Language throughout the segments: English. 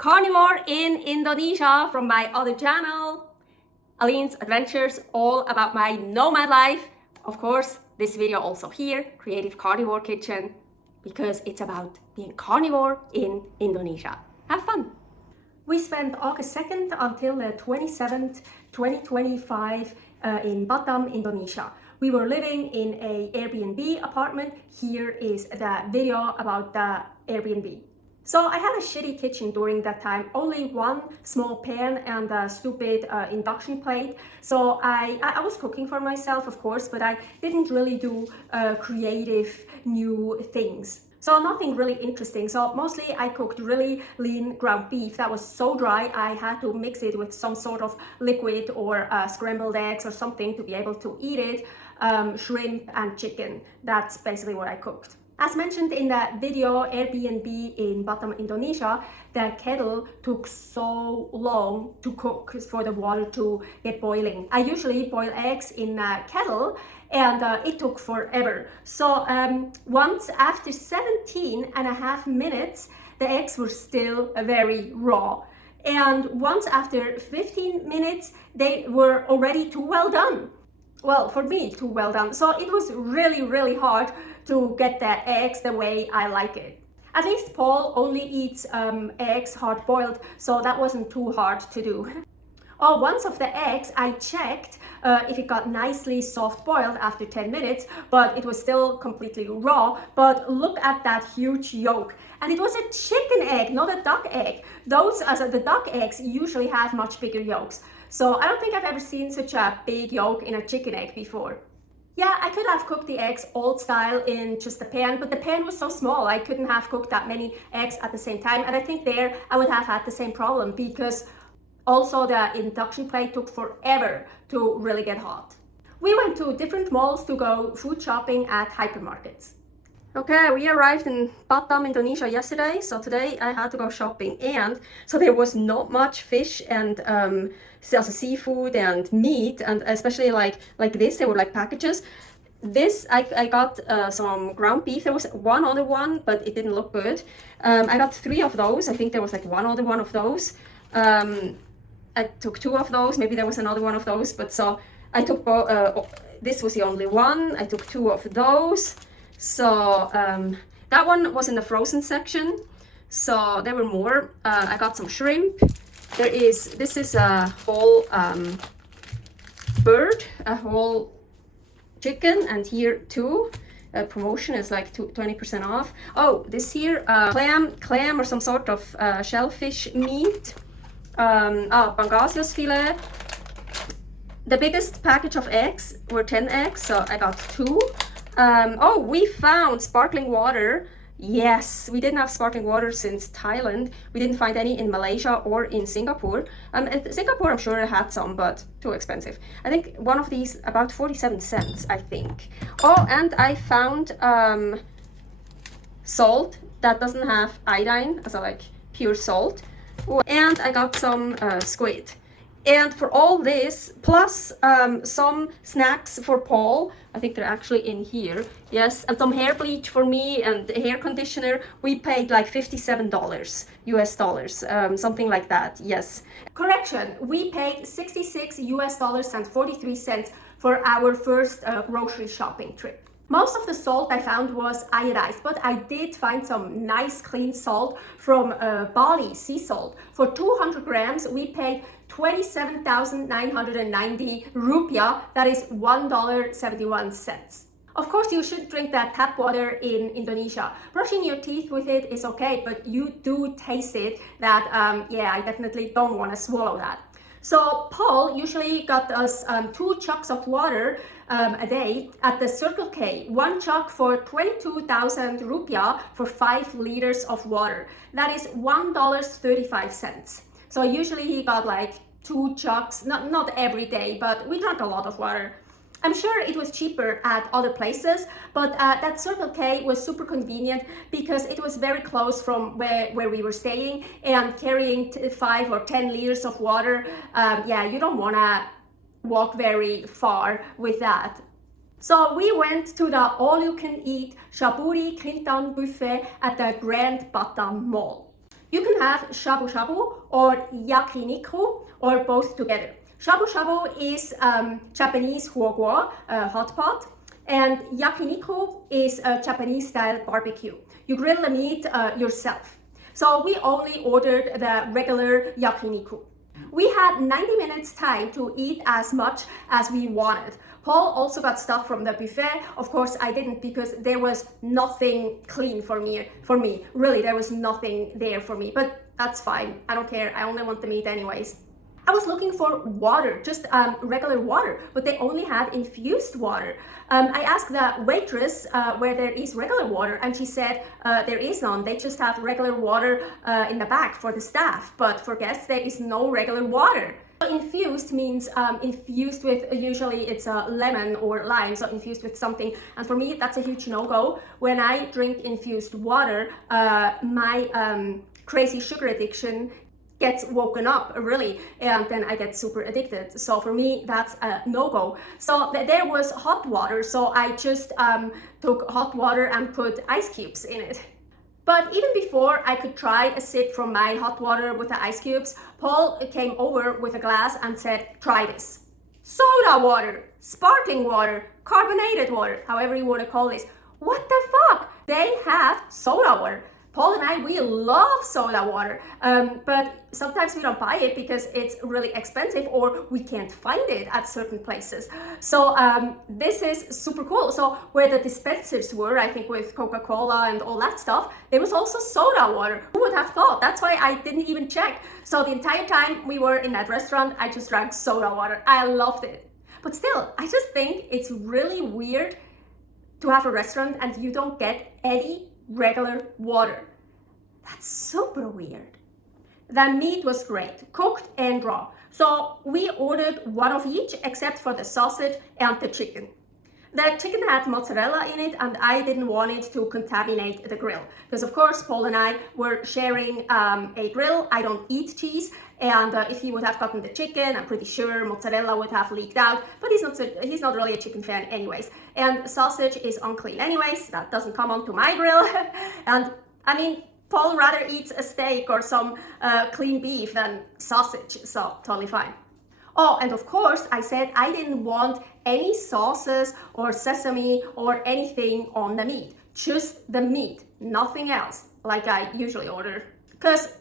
Carnivore in Indonesia from my other channel, Aline's Adventures, all about my nomad life. Of course, this video also here, Creative Carnivore Kitchen, because it's about being carnivore in Indonesia. Have fun! We spent August 2nd until the 27th, 2025 in Batam, Indonesia. We were living in a Airbnb apartment. Here is the video about the Airbnb. So I had a shitty kitchen during that time, only one small pan and a stupid induction plate. So I was cooking for myself, of course, but I didn't really do creative new things. So nothing really interesting. So mostly I cooked really lean ground beef that was so dry I had to mix it with some sort of liquid or scrambled eggs or something to be able to eat it. Shrimp and chicken. That's basically what I cooked. As mentioned in the video Airbnb in Batam, Indonesia, the kettle took so long to cook for the water to get boiling. I usually boil eggs in a kettle and it took forever. So once after 17 and a half minutes, the eggs were still very raw. And once after 15 minutes, they were already too well done. Well, for me, too well done. So it was really hard to get the eggs the way I like it. At least Paul only eats eggs hard boiled, so that wasn't too hard to do. Oh, once of the eggs, I checked if it got nicely soft boiled after 10 minutes, but it was still completely raw. But look at that huge yolk. And it was a chicken egg, not a duck egg. The duck eggs usually have much bigger yolks. So I don't think I've ever seen such a big yolk in a chicken egg before. Yeah, I could have cooked the eggs old style in just a pan, but the pan was so small I couldn't have cooked that many eggs at the same time. And I think there I would have had the same problem because also the induction plate took forever to really get hot. We went to different malls to go food shopping at hypermarkets. Okay, we arrived in Batam, Indonesia yesterday, so today I had to go shopping, and so there was not much fish and also seafood and meat, and especially like this, there were like packages. This, I got some ground beef. There was one other one, but it didn't look good. I got 3 of those. I think there was like one other one of those. I took 2 of those, maybe there was another one of those, but so I took this was the only one. I took 2 of those. So that one was in the frozen section, so there were more. I got some shrimp. This is a whole bird, a whole chicken, and here too. Promotion is like 20% off. Oh, this here, clam or some sort of shellfish meat. Pangasius filet. The biggest package of eggs were 10 eggs, so I got 2. We found sparkling water. Yes, we didn't have sparkling water since Thailand. We didn't find any in Malaysia or in Singapore. Singapore, I'm sure I had some, but too expensive. I think one of these about 47 cents, I think. Oh, and I found salt that doesn't have iodine, so like pure salt. And I got some squid. And for all this, plus some snacks for Paul, I think they're actually in here, yes, and some hair bleach for me and hair conditioner, we paid like $57 US dollars, something like that, yes. Correction, we paid $66 US dollars and 43 cents for our first grocery shopping trip. Most of the salt I found was iodized, but I did find some nice clean salt from Bali, sea salt. For 200 grams, we paid 27,990 rupiah, that is $1.71. Of course, you should drink that tap water in Indonesia. Brushing your teeth with it is okay, but you do taste it that, I definitely don't want to swallow that. So Paul usually got us 2 chucks of water a day at the Circle K. 1 chuck for 22,000 rupiah for 5 liters of water. That is $1.35. So usually he got like 2 chucks, not every day, but we drank a lot of water. I'm sure it was cheaper at other places, but that Circle K was super convenient because it was very close from where we were staying, and carrying 5 or 10 liters of water, you don't want to walk very far with that. So we went to the all-you-can-eat Shaburi Clinton buffet at the Grand Batam Mall. You can have shabu shabu or yakiniku or both together. Shabu shabu is Japanese huoguo, hot pot, and yakiniku is a Japanese style barbecue. You grill the meat yourself. So we only ordered the regular yakiniku. We had 90 minutes time to eat as much as we wanted. Paul also got stuff from the buffet. Of course, I didn't because there was nothing clean for me. Really, there was nothing there for me, but that's fine. I don't care. I only want the meat anyways. I was looking for water, just regular water, but they only had infused water. I asked the waitress where there is regular water, and she said there is none. They just have regular water in the back for the staff, but for guests there is no regular water. Infused means infused with, usually it's a lemon or lime, so infused with something. And for me, that's a huge no-go. When I drink infused water, my crazy sugar addiction gets woken up really, and then I get super addicted. So for me, that's a no-go. So there was hot water, so I just took hot water and put ice cubes in it. But even before I could try a sip from my hot water with the ice cubes, Paul came over with a glass and said, try this. Soda water, sparkling water, carbonated water, however you want to call this. What the fuck? They have soda water. Paul and I, we love soda water, but sometimes we don't buy it because it's really expensive or we can't find it at certain places. So this is super cool. So where the dispensers were, I think with Coca-Cola and all that stuff, there was also soda water. Who would have thought? That's why I didn't even check. So the entire time we were in that restaurant, I just drank soda water. I loved it. But still, I just think it's really weird to have a restaurant and you don't get any regular water. That's super weird. The meat was great, cooked and raw. So we ordered one of each except for the sausage and the chicken. The chicken had mozzarella in it and I didn't want it to contaminate the grill. Because of course Paul and I were sharing a grill. I don't eat cheese, and if he would have gotten the chicken, I'm pretty sure mozzarella would have leaked out, but he's not really a chicken fan anyways. And sausage is unclean anyways, that doesn't come onto my grill. And I mean, Paul rather eats a steak or some clean beef than sausage, so totally fine. Oh, and of course, I said I didn't want any sauces or sesame or anything on the meat. Just the meat, nothing else, like I usually order. Because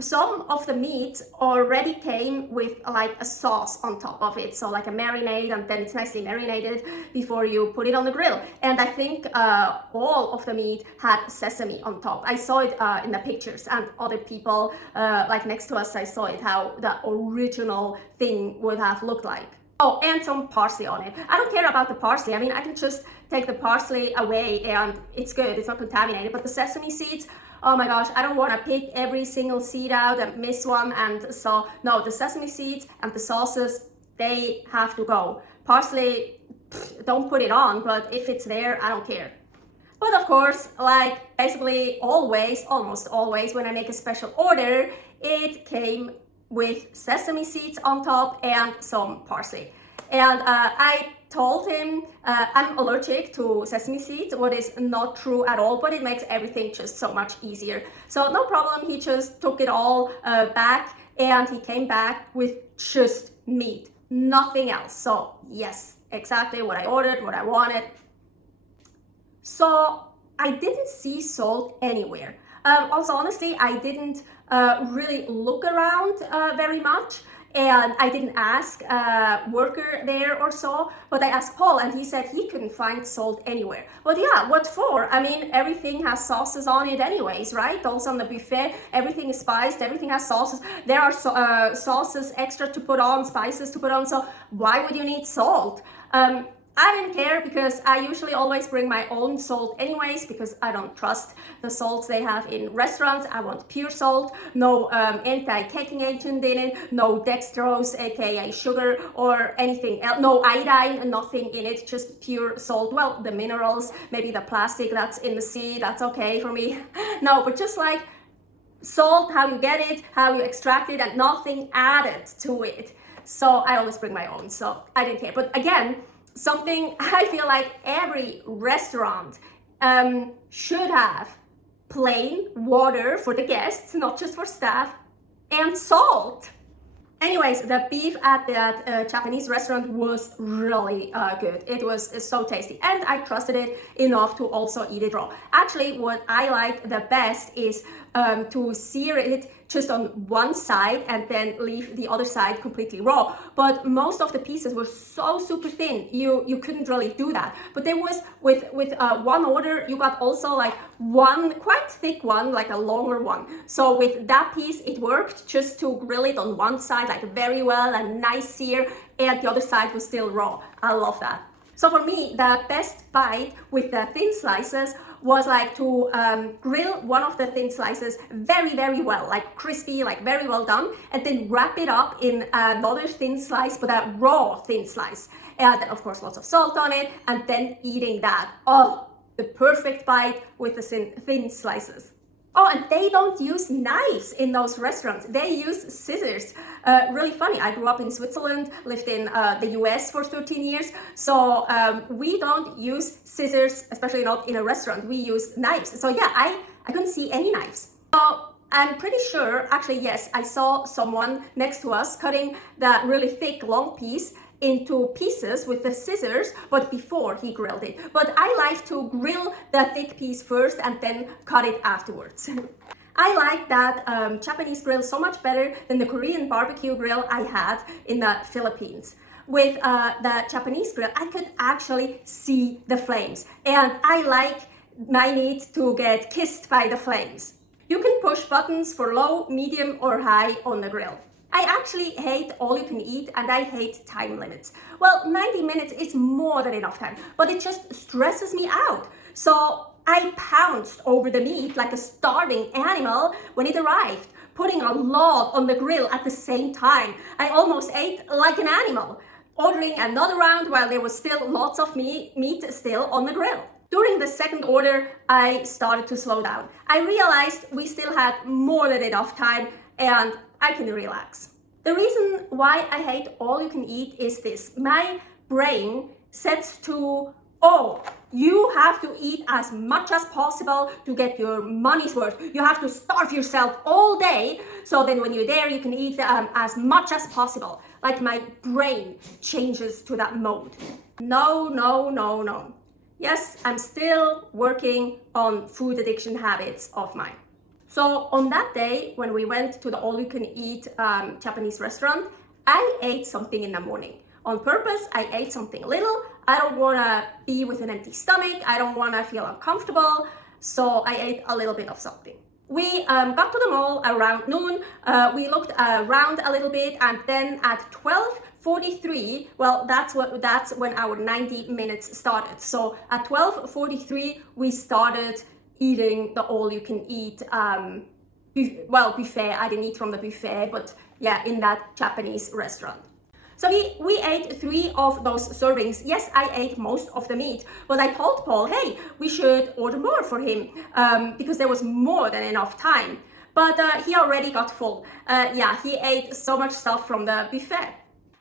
some of the meats already came with like a sauce on top of it, so like a marinade, and then it's nicely marinated before you put it on the grill. And I think all of the meat had sesame on top. I saw it in the pictures, and other people like next to us, I saw it how the original thing would have looked like. Oh, and some parsley on it. I don't care about the parsley. I mean, I can just take the parsley away and it's good, it's not contaminated. But the sesame seeds, oh my gosh, I don't want to pick every single seed out and miss one. And so, no, the sesame seeds and the sauces, they have to go. Parsley, don't put it on, but if it's there, I don't care. But of course, like basically always, almost always, when I make a special order, it came with sesame seeds on top and some parsley. And I told him I'm allergic to sesame seeds, what is not true at all, but it makes everything just so much easier. So no problem, he just took it all back, and he came back with just meat, nothing else. So yes, exactly what I ordered, what I wanted. So I didn't see salt anywhere. Also, honestly, I didn't really look around very much, and I didn't ask a worker there or so, but I asked Paul and he said he couldn't find salt anywhere. But yeah, what for? I mean, everything has sauces on it anyways, right? Also on the buffet, everything is spiced, everything has sauces. There are sauces extra to put on, spices to put on, so why would you need salt? I didn't care because I usually always bring my own salt anyways, because I don't trust the salts they have in restaurants. I want pure salt, no anti-caking agent in it, no dextrose, aka sugar, or anything else, no iodine, nothing in it, just pure salt. Well, the minerals, maybe the plastic that's in the sea, that's okay for me. No, but just like salt, how you get it, how you extract it, and nothing added to it. So I always bring my own, so I didn't care. But again, something I feel like every restaurant should have plain water for the guests, not just for staff, and salt. Anyways, the beef at that Japanese restaurant was really good. It was so tasty, and I trusted it enough to also eat it raw. Actually, what I like the best is to sear it just on one side and then leave the other side completely raw. But most of the pieces were so super thin, you couldn't really do that. But there was, with one order, you got also like one quite thick one, like a longer one. So with that piece, it worked just to grill it on one side like very well and nice sear, and the other side was still raw. I love that. So for me, the best bite with the thin slices was like to grill one of the thin slices very, very well, like crispy, like very well done, and then wrap it up in another thin slice, but a raw thin slice. And then of course lots of salt on it, and then eating that. Oh, the perfect bite with the thin slices. Oh, and they don't use knives in those restaurants. They use scissors. Really funny. I grew up in Switzerland, lived in the US for 13 years. So we don't use scissors, especially not in a restaurant. We use knives. So yeah, I couldn't see any knives. So I'm pretty sure, actually, yes, I saw someone next to us cutting that really thick, long piece into pieces with the scissors, but before he grilled it. But I like to grill the thick piece first and then cut it afterwards. I like that Japanese grill so much better than the Korean barbecue grill I had in the Philippines. With the Japanese grill, I could actually see the flames, and I like my meat to get kissed by the flames. You can push buttons for low, medium, or high on the grill. I actually hate all you can eat, and I hate time limits. Well, 90 minutes is more than enough time, but it just stresses me out. So I pounced over the meat like a starving animal when it arrived, putting a log on the grill at the same time. I almost ate like an animal, ordering another round while there was still lots of meat still on the grill. During the second order, I started to slow down. I realized we still had more than enough time, and I can relax. The reason why I hate all you can eat is this. My brain sets to, oh, you have to eat as much as possible to get your money's worth. You have to starve yourself all day, so then when you're there, you can eat as much as possible. Like my brain changes to that mode. No, no, no, no. Yes, I'm still working on food addiction habits of mine. So on that day, when we went to the all-you-can-eat Japanese restaurant, I ate something in the morning. On purpose, I ate something little. I don't want to be with an empty stomach. I don't want to feel uncomfortable. So I ate a little bit of something. We got to the mall around noon. We looked around a little bit, and then at 12:43, well, that's when our 90 minutes started. So at 12:43, we started eating the all-you-can-eat buffet. I didn't eat from the buffet, but yeah, in that Japanese restaurant. So we ate 3 of those servings. Yes, I ate most of the meat, but I told Paul, hey, we should order more for him because there was more than enough time. But he already got full. Yeah, he ate so much stuff from the buffet.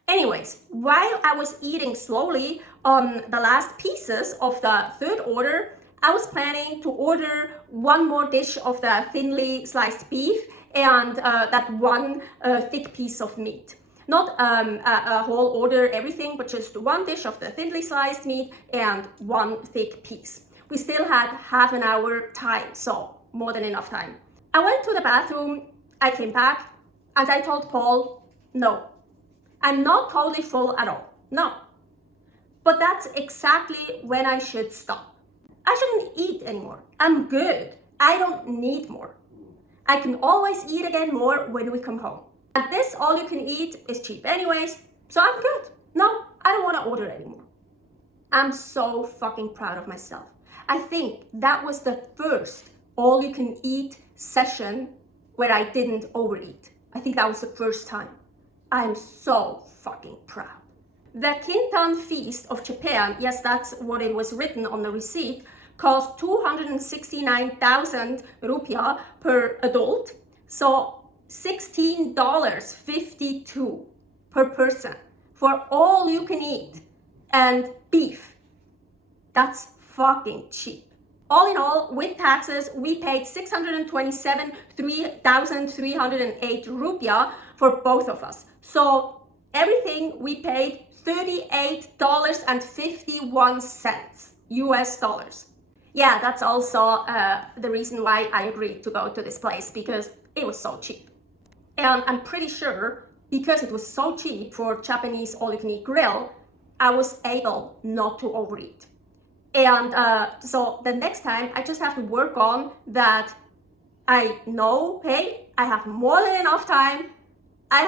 Anyways, while I was eating slowly on the last pieces of the third order, I was planning to order one more dish of the thinly sliced beef and that one thick piece of meat. Not a whole order, everything, but just one dish of the thinly sliced meat and one thick piece. We still had half an hour time, so more than enough time. I went to the bathroom, I came back, and I told Paul, no, I'm not totally full at all, no. But that's exactly when I should stop. I shouldn't eat anymore. I'm good. I don't need more. I can always eat again more when we come home. And this all you can eat is cheap anyways, so I'm good. No, I don't want to order anymore. I'm so fucking proud of myself. I think that was the first all you can eat session where I didn't overeat. I think that was the first time. I'm so fucking proud. The Kintan Feast of Japan, yes, that's what it was written on the receipt, cost 269,000 rupiah per adult. So $16.52 per person for all you can eat and beef. That's fucking cheap. All in all, with taxes, we paid 627,308 rupiah for both of us. So everything we paid $38.51 US dollars. Yeah, that's also the reason why I agreed to go to this place, because it was so cheap. And I'm pretty sure because it was so cheap for Japanese all-you-can-eat grill, I was able not to overeat. And so the next time I just have to work on that. I know, hey, I have more than enough time. I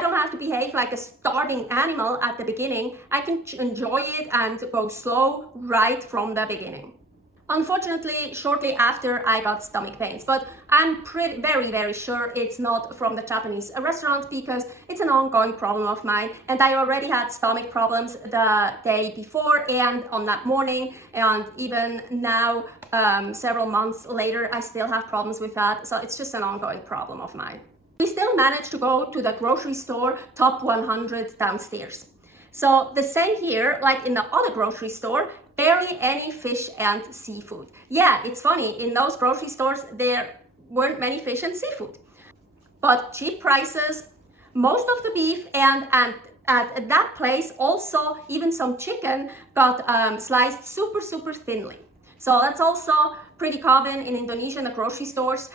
don't have to behave like a starving animal at the beginning. I can enjoy it and go slow right from the beginning. Unfortunately, shortly after I got stomach pains, but I'm very sure it's not from the Japanese restaurant, because it's an ongoing problem of mine, and I already had stomach problems the day before and on that morning, and even now, several months later, I still have problems with that, so it's just an ongoing problem of mine. We still managed to go to the grocery store top 100 downstairs. So the same here, like in the other grocery store, barely any fish and seafood. Yeah, it's funny, in those grocery stores there weren't many fish and seafood, but cheap prices, most of the beef, and at that place also even some chicken got sliced super thinly. So that's also pretty common in Indonesia in the grocery stores.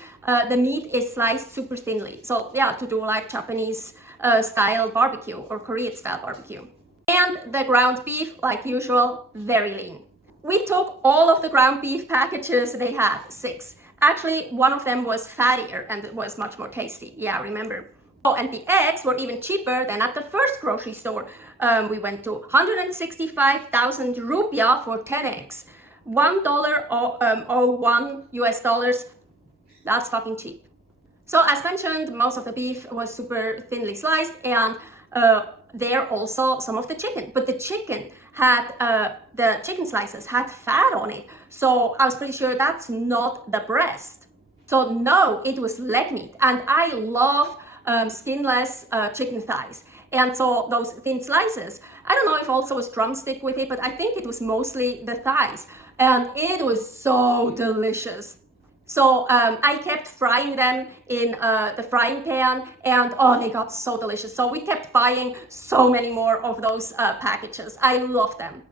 The meat is sliced super thinly. So yeah, to do like Japanese style barbecue or Korean style barbecue. And the ground beef, like usual, very lean. We took all of the ground beef packages they had, 6. Actually, one of them was fattier and it was much more tasty. Yeah, remember. Oh, and the eggs were even cheaper than at the first grocery store. We went to 165,000 rupiah for 10 eggs. $1.01 US dollars. That's fucking cheap. So as mentioned, most of the beef was super thinly sliced, and there also some of the chicken, but the chicken had the chicken slices had fat on it, so I was pretty sure that's not the breast. So no, it was leg meat, and I love skinless chicken thighs, and so those thin slices, I don't know if also was drumstick with it, but I think it was mostly the thighs, and it was so delicious. So I kept frying them in the frying pan, and oh, they got so delicious. So we kept buying so many more of those packages. I love them.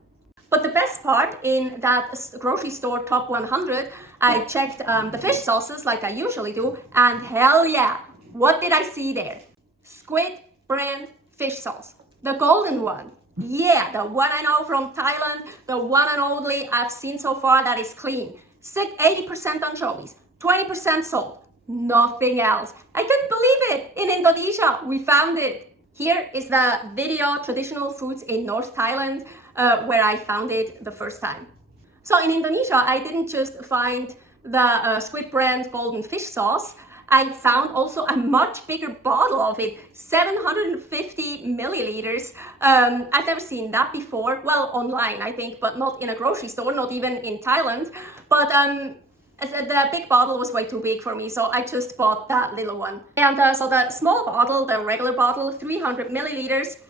But the best part, in that grocery store top 100, I checked the fish sauces like I usually do, and hell yeah, what did I see there? Squid brand fish sauce, the golden one. Yeah, the one I know from Thailand, the one and only I've seen so far that is clean. 80% anchovies, 20% salt, nothing else. I can't believe it. In Indonesia, we found it. Here is the video traditional foods in North Thailand, where I found it the first time. So in Indonesia, I didn't just find the squid brand golden fish sauce. I found also a much bigger bottle of it, 750 milliliters. I've never seen that before. Well, online, I think, but not in a grocery store, not even in Thailand. But the big bottle was way too big for me, so I just bought that little one. And so the small bottle, the regular bottle, 300 milliliters.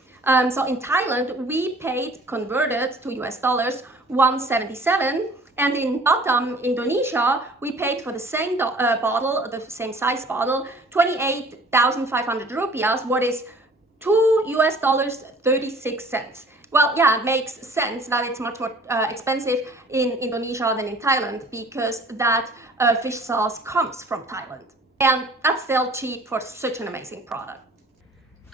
So in Thailand, we paid, converted to US dollars, 177. And in Batam, Indonesia, we paid for the same bottle, the same size bottle, 28,500 rupiahs, what is $2.36. Well, yeah, it makes sense that it's much more expensive in Indonesia than in Thailand, because that fish sauce comes from Thailand. And that's still cheap for such an amazing product.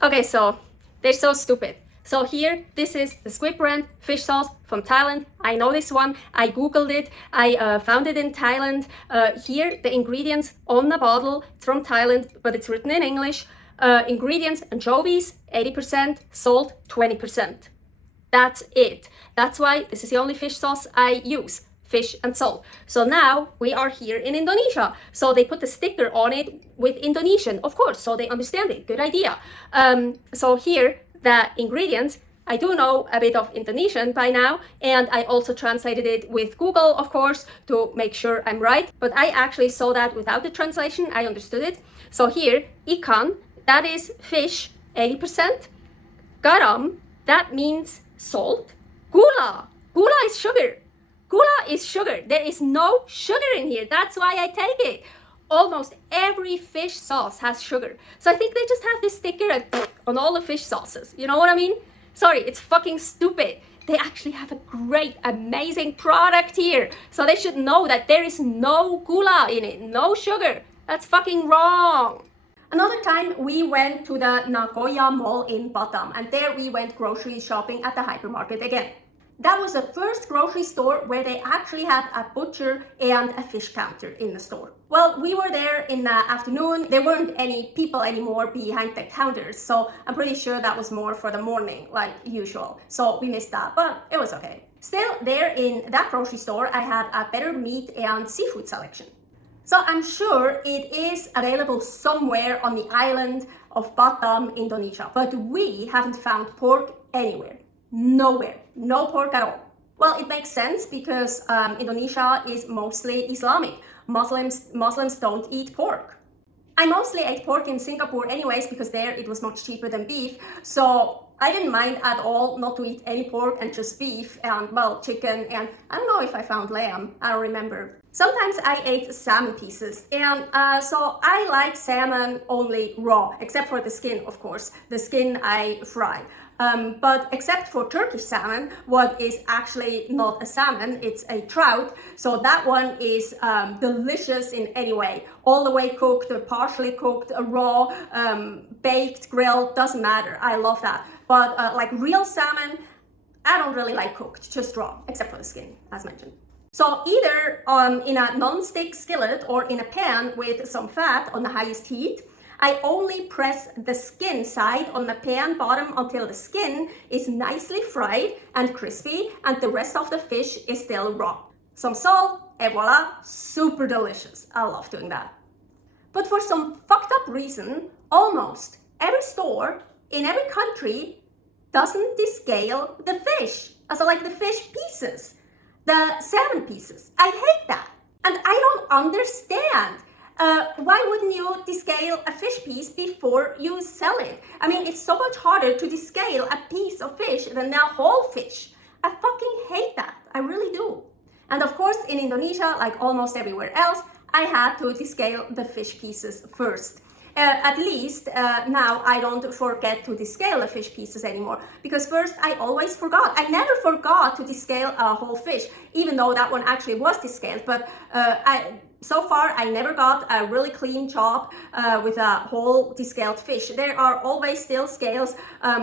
Okay, so they're so stupid. So here, this is the squid brand fish sauce from Thailand. I know this one. I googled it. I found it in Thailand. Here, the ingredients on the bottle, it's from Thailand, but it's written in English. Ingredients: anchovies, 80%, salt, 20%. That's it. That's why this is the only fish sauce I use. Fish and salt. So now we are here in Indonesia. So they put the sticker on it with Indonesian, of course, so they understand it. Good idea. So here, the ingredients, I do know a bit of Indonesian by now, and I also translated it with Google, of course, to make sure I'm right. But I actually saw that without the translation, I understood it. So here, ikan, that is fish, 80%. Garam, that means salt. Gula, gula is sugar. Gula is sugar. There is no sugar in here. That's why I take it. Almost every fish sauce has sugar. So I think they just have this sticker on all the fish sauces. You know what I mean? Sorry, it's fucking stupid. They actually have a great, amazing product here. So they should know that there is no gula in it, no sugar. That's fucking wrong. Another time we went to the Nagoya Mall in Batam, and there we went grocery shopping at the hypermarket again. That was the first grocery store where they actually had a butcher and a fish counter in the store. Well, we were there in the afternoon. There weren't any people anymore behind the counters, so I'm pretty sure that was more for the morning, like usual. So we missed that, but it was okay. Still, there in that grocery store, I had a better meat and seafood selection. So I'm sure it is available somewhere on the island of Batam, Indonesia, but we haven't found pork anywhere. Nowhere. No pork at all. Well, it makes sense because Indonesia is mostly Islamic. Muslims don't eat pork. I mostly ate pork in Singapore anyways because there it was much cheaper than beef. So I didn't mind at all not to eat any pork and just beef and, well, chicken, and I don't know if I found lamb. I don't remember. Sometimes I ate salmon pieces, and so I like salmon only raw, except for the skin, of course. The skin I fry. But except for Turkish salmon, what is actually not a salmon, it's a trout. So that one is delicious in any way. All the way cooked, partially cooked, raw, baked, grilled, doesn't matter. I love that. But like real salmon, I don't really like cooked, just raw, except for the skin, as mentioned. So either in a non-stick skillet or in a pan with some fat on the highest heat, I only press the skin side on the pan bottom until the skin is nicely fried and crispy and the rest of the fish is still raw. Some salt, et voila, super delicious. I love doing that. But for some fucked up reason, almost every store in every country doesn't descale the fish. Also like the fish pieces, the salmon pieces. I hate that. And I don't understand. Why wouldn't you descale a fish piece before you sell it? I mean, it's so much harder to descale a piece of fish than a whole fish. I fucking hate that. I really do. And of course, in Indonesia, like almost everywhere else, I had to descale the fish pieces first. At least now I don't forget to descale the fish pieces anymore, because first I always forgot. I never forgot to descale a whole fish, even though that one actually was descaled. But so far I never got a really clean chop with a whole descaled fish. There are always still scales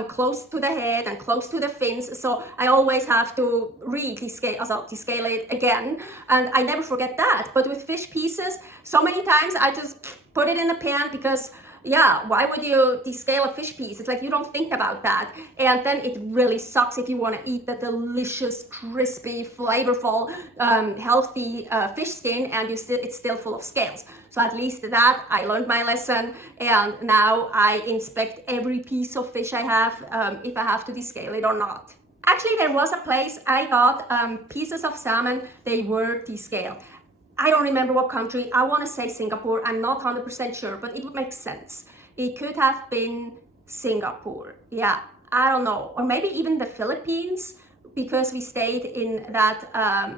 close to the head and close to the fins, so I always have to descale it again, and I never forget that. But with fish pieces, so many times I just put it in the pan because, yeah, why would you descale a fish piece? It's like you don't think about that. And then it really sucks if you want to eat the delicious, crispy, flavorful, healthy fish skin and it's still full of scales. So at least that, I learned my lesson, and now I inspect every piece of fish I have, if I have to descale it or not. Actually, there was a place I got pieces of salmon, they were descaled. I don't remember what country. I want to say Singapore. I'm not 100% sure, but it would make sense. It could have been Singapore. Yeah, I don't know. Or maybe even the Philippines, because we stayed in that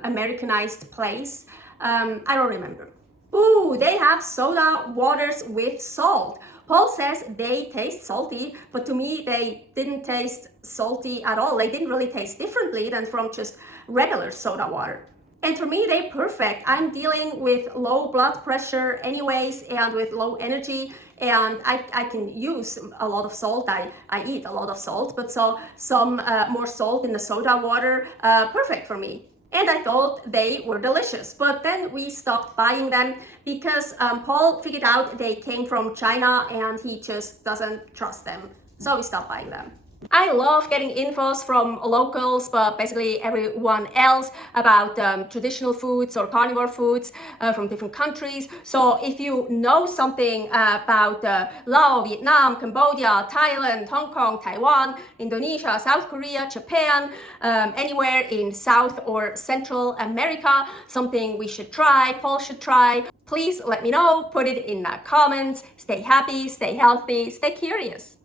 Americanized place. I don't remember. Ooh, they have soda waters with salt. Paul says they taste salty, but to me, they didn't taste salty at all. They didn't really taste differently than from just regular soda water. And for me, they're perfect. I'm dealing with low blood pressure anyways and with low energy, and I can use a lot of salt. I eat a lot of salt, but so some more salt in the soda water, perfect for me. And I thought they were delicious, but then we stopped buying them because Paul figured out they came from China and he just doesn't trust them. So we stopped buying them. I love getting infos from locals, but basically everyone else about traditional foods or carnivore foods from different countries. So if you know something about Laos, Vietnam, Cambodia, Thailand, Hong Kong, Taiwan, Indonesia, South Korea, Japan, anywhere in South or Central America, something we should try, Paul should try, please let me know, put it in the comments. Stay happy, stay healthy, stay curious.